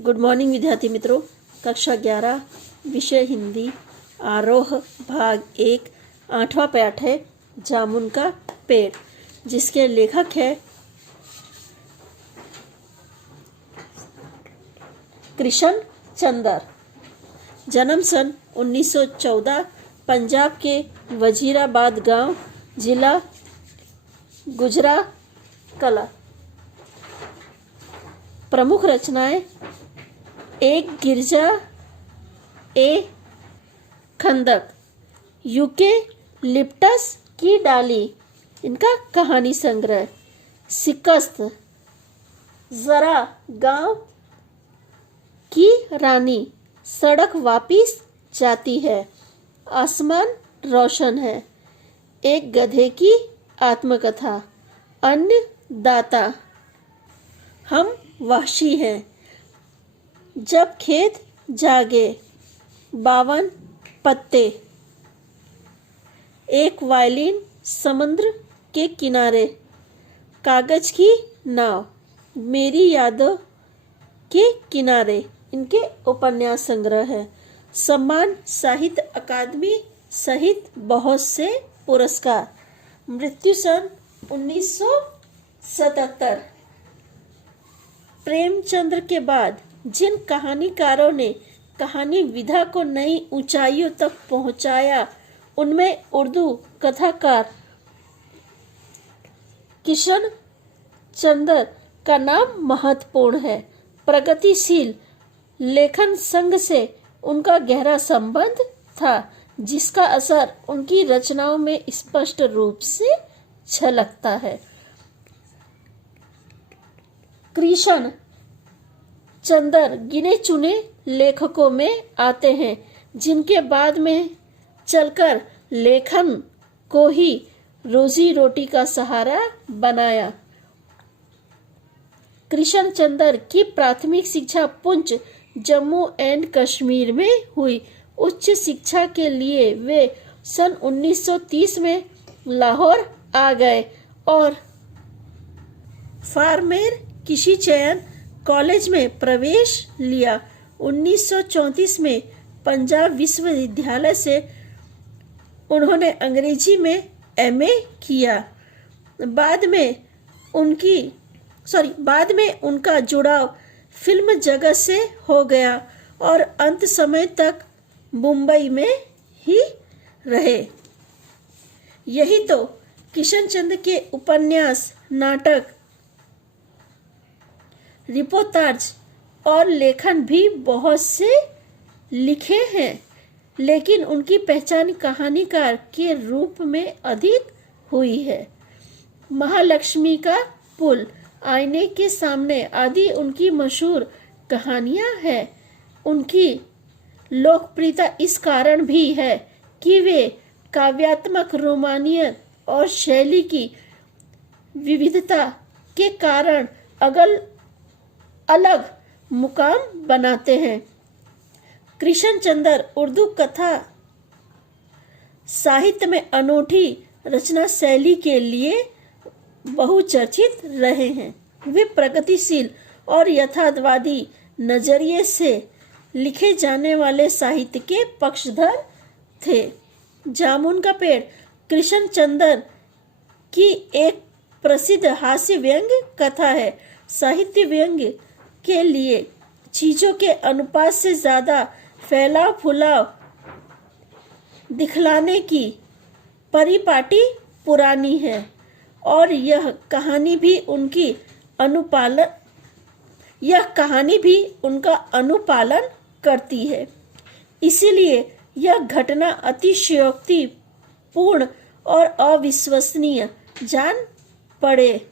Good morning विद्यार्थी मित्रों। कक्षा 11 विषय हिंदी आरोह भाग 1 8वां पाठ है जामुन का पेड़, जिसके लेखक है कृष्ण चंदर। जन्म सन 1914, पंजाब के वजीराबाद गांव, जिला गुजराकला। प्रमुख रचनाएं एक गिरजा, ए खंदक, यूके लिप्टस की डाली, इनका कहानी संग्रह, शिकस्त, जरा गांव की रानी, सड़क वापिस जाती है, आसमान रोशन है, एक गधे की आत्मकथा, अन्य दाता, हम वहशी हैं, जब खेत जागे, 52 पत्ते, एक वायलिन, समुद्र के किनारे, कागज की नाव, मेरी यादों के किनारे, इनके उपन्यास संग्रह है। सम्मान साहित्य अकादमी सहित बहुत से पुरस्कार। मृत्यु सन 1977। प्रेमचंद्र के बाद जिन कहानीकारों ने कहानी विधा को नई ऊंचाइयों तक पहुंचाया, उनमें उर्दू कथाकार कृष्ण चंदर का नाम महत्वपूर्ण है। प्रगतिशील लेखन संघ से उनका गहरा संबंध था, जिसका असर उनकी रचनाओं में स्पष्ट रूप से झलकता है। कृष्ण चंदर गिने चुने लेखकों में आते हैं, जिनके बाद में चलकर लेखन को ही रोजी रोटी का सहारा बनाया। कृष्ण चंदर की प्राथमिक शिक्षा पुंछ, जम्मू एंड कश्मीर में हुई। उच्च शिक्षा के लिए वे सन 1930 में लाहौर आ गए और फार्मेर कृषि चयन कॉलेज में प्रवेश लिया। 1934 में पंजाब विश्वविद्यालय से उन्होंने अंग्रेजी में एमए किया। बाद में उनका जुड़ाव फिल्म जगत से हो गया और अंत समय तक मुंबई में ही रहे। यही तो किशनचंद के उपन्यास, नाटक, रिपोर्टाज और लेखन भी बहुत से लिखे हैं, लेकिन उनकी पहचान कहानीकार के रूप में अधिक हुई है। महालक्ष्मी का पुल, आईने के सामने आदि उनकी मशहूर कहानियां हैं। उनकी लोकप्रियता इस कारण भी है कि वे काव्यात्मक रोमानियत और शैली की विविधता के कारण अलग मुकाम बनाते हैं। कृष्ण चंदर उर्दू कथा साहित्य में अनूठी रचना शैली के लिए बहुचर्चित रहे हैं। वे प्रगतिशील और यथार्थवादी नजरिए से लिखे जाने वाले साहित्य के पक्षधर थे। जामुन का पेड़ कृष्ण चंदर की एक प्रसिद्ध हास्य व्यंग्य कथा है। साहित्य व्यंग्य के लिए चीजों के अनुपात से ज्यादा फैलाव फुलाव दिखलाने की परिपाटी पुरानी है और यह कहानी भी उनका अनुपालन करती है। इसीलिए यह घटना अतिशयोक्ति पूर्ण और अविश्वसनीय जान पड़े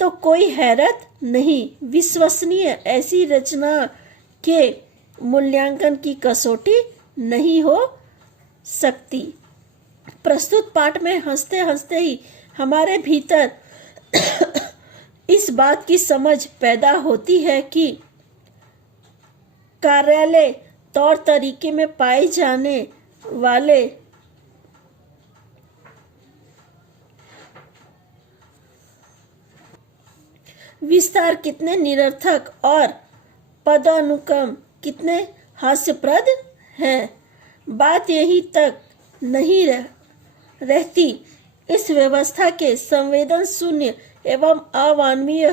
तो कोई हैरत नहीं। विश्वसनीय ऐसी रचना के मूल्यांकन की कसौटी नहीं हो सकती। प्रस्तुत पाठ में हंसते हंसते ही हमारे भीतर इस बात की समझ पैदा होती है कि कार्यालय तौर तरीके में पाए जाने वाले विस्तार कितने निरर्थक और पदानुक्रम कितने हास्यप्रद हैं। बात यही तक नहीं रहती, इस व्यवस्था के संवेदन शून्य एवं अमानवीय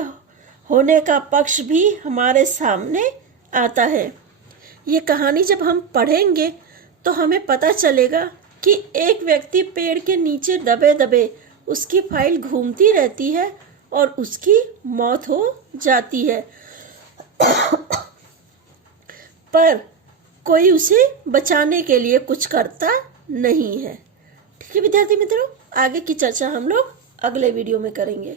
होने का पक्ष भी हमारे सामने आता है। ये कहानी जब हम पढ़ेंगे तो हमें पता चलेगा कि एक व्यक्ति पेड़ के नीचे दबे दबे उसकी फाइल घूमती रहती है और उसकी मौत हो जाती है, पर कोई उसे बचाने के लिए कुछ करता नहीं है। ठीक है विद्यार्थी मित्रों, आगे की चर्चा हम लोग अगले वीडियो में करेंगे।